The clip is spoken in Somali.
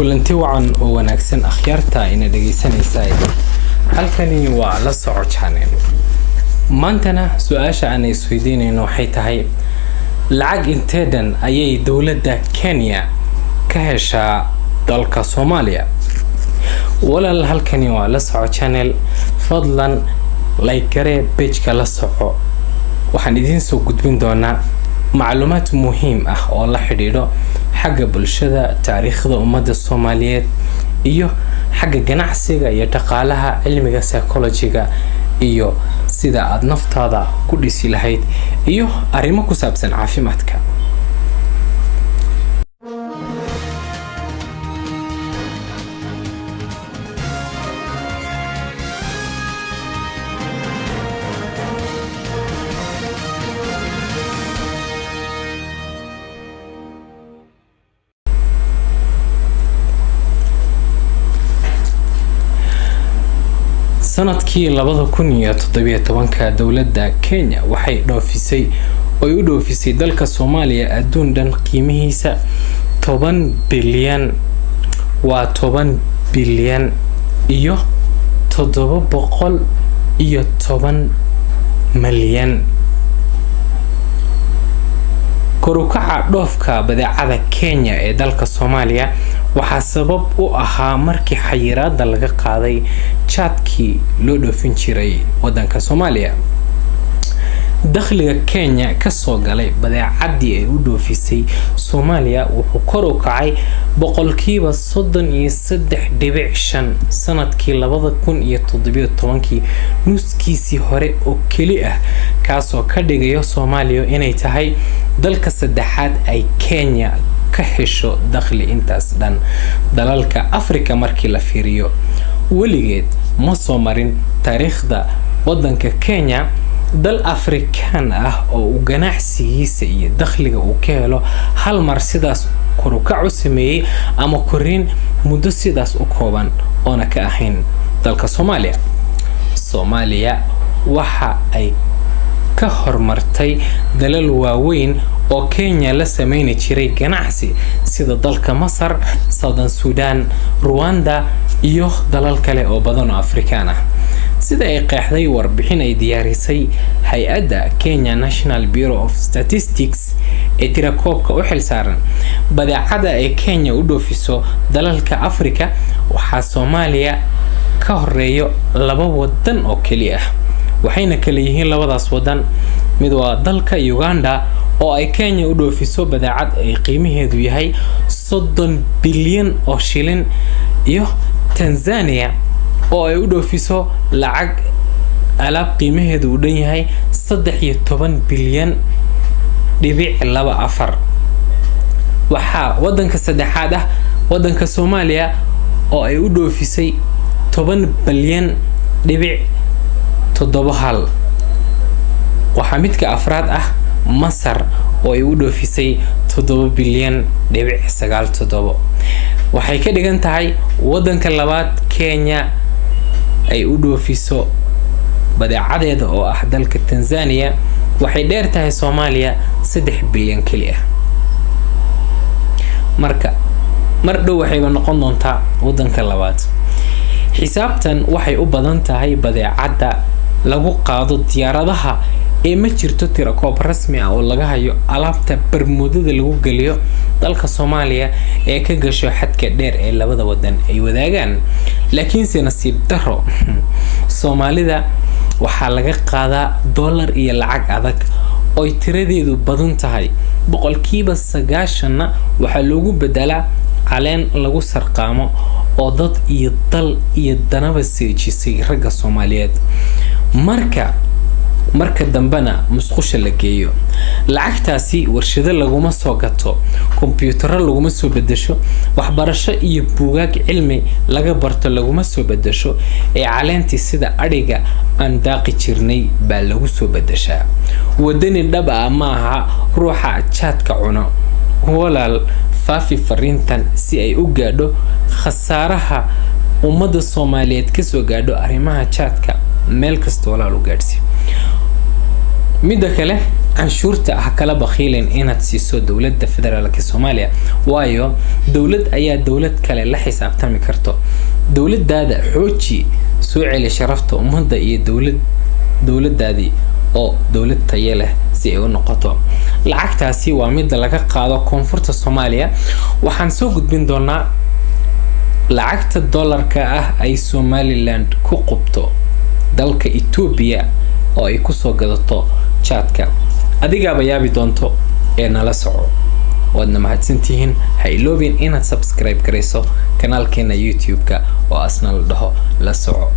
kulanti wacan oo wanaagsan akhyaarta ina dhageysanaysaa halkani waa la soco channel maantana su'aasha aan isweydiinayno waxay tahay lacag inteedan ayay dawladda Kenya ka heshaa dalka Soomaaliya walaal halkani waa la soco channel fadlan like gare page-ka la soco waxaan idin soo gudbin doonaa macluumaad muhiim ah oo la xiriiro xagga bulshada taariikhda ummadda Soomaaliyeed iyo xagga ganacsiga iyo dhaqaalaha cilmiga psychology-ga iyo sida aad naftaada ku dhisi lahayd iyo arrimo ku saabsan caafimaadka sanadkii 2017 dawladda Kenya waxay dhoofisay dalka Soomaaliya adduun dhan qiimihiisa 10 bilyan iyo 710 malyan korukaca dhoofka badeecada Kenya ee dalka Soomaaliya waxaa sabab u ahaa markii xayiraadda laga qaaday chatkii loo dhoofin jiray wadanka Soomaaliya dakhliga Kenya ka soo galay badeecadii ay u dhoofisay Soomaaliya wuxuu kor u kacay 33.5% sanadkii 2017 nuskiisii hore oo keli ah kaasoo ka dhigayo Soomaaliya inay tahay dalka saddexaad ay Kenya ka hesho dakhli intaas dhan dalalka Afrika markii la fiiriyo weligeed ma soo marin taariikhda wadanka Kenya dal Afrikaan ah oo u ganacsigiisa iyo dakhliga uu ka helo hal mar sidaas korukac u sameeyay ama korin muddo sidaas u kooban oona ka ahayn dalka Soomaaliya waxa ay ka hormartay dalal waaweyn oo Kenya la sameeyay jiray ganacsi sida dalka Masar, Southern Sudan, Rwanda iyo dalal kale oo badan oo Afrikaan ah sida ay qeexday warbixin ay diyaarisay hay'adda Kenya National Bureau of Statistics ee tirakoobka u xilsaaran badeecada ay Kenya u dhoofiso dalalka Afrika waxaa Soomaaliya ka horeeyo 2 wadan oo kali ah waxayna kala yihiin labadaas wadan mid waa dalka Uganda oo ay Kenya u dhoofiso badeecad ay qiimaheedu yahay 30 bilyan oo shilin iyo Tanzania oo ay u dhoofiso lacag alaab qiimaheedu u dhan yahay 13 bilyan dhibic 24 waxa wadanka saddexaad ah wadanka Soomaaliya oo ay u dhoofisay 10 bilyan dhibic 7 waxa midka afraad ah Masar oo ay u dhoofisay 7 bilyan dhibic 97 waxay ka dhigan tahay wadanka labaad Kenya ay u dhoofiso badeecadeeda oo ah dalka Tanzania waxay dheer tahay Soomaaliya 3 bilyan kali ah mar dhow waxay noqon doontaa wadanka labaad xisaabtan waxay u badan tahay badeecada lagu qaado diyaaradaha ee ma jirto tirakoob rasmi ah oo laga hayo alaabta barmoodada lagu galiyo dalka Soomaaliya ee ka gasho xadka dheer ee labada wadan ay wadaagaan laakiin si nasiib daro Soomaalida waxaa laga qaadaa dollar iyo lacag adag oo tiradeedu badan tahay 90% waxaa loogu bedelaa caleen lagu sarqaamo oo dad iyo dal iyo danaba seejisay ragga Soomaaliyeed marka dambana musqusha la geeyo lacagtaasi warshado laguma soo gato kombiyuutar laguma soo bedesho waxbarasho iyo buugaag cilmi laga barto laguma soo bedesho ee caleenti sida adhiga aan daaqi jirnay baa lagu soo bedeshaa wadani dhab ah ma aha ruuxa chatka cuno walaal faafi fariintan si ay u gaadho khasaaraha ummadda Soomaaliyeed ka soo gaadho arrimaha chatka meel kasta walaal u gaadhsi midda kale canshuurta ha kala bakhiilin inaad siiso dowladda federaalka Soomaaliya waayo dowlad ayaa dowlad kale la xisaabtami karto dowladdaada xooji soo celi sharafta ummadda iyo dowladdaadii oo dowlad tayo leh si ay u noqoto lacagtaasi waa mid laga qaado koonfurta Soomaaliya waxaan soo gudbin doonaa lacagta dollarka ah ay Somaliland ku qubto dalka Ethiopia oo ay ku soo gadato chat-ka adiga bayaabi doonto ee nala soco wadna mahadsantihiin ha iloobin inaad subscribe gareyso kanaalkeena YouTube-ka oo asna la dhaho la soco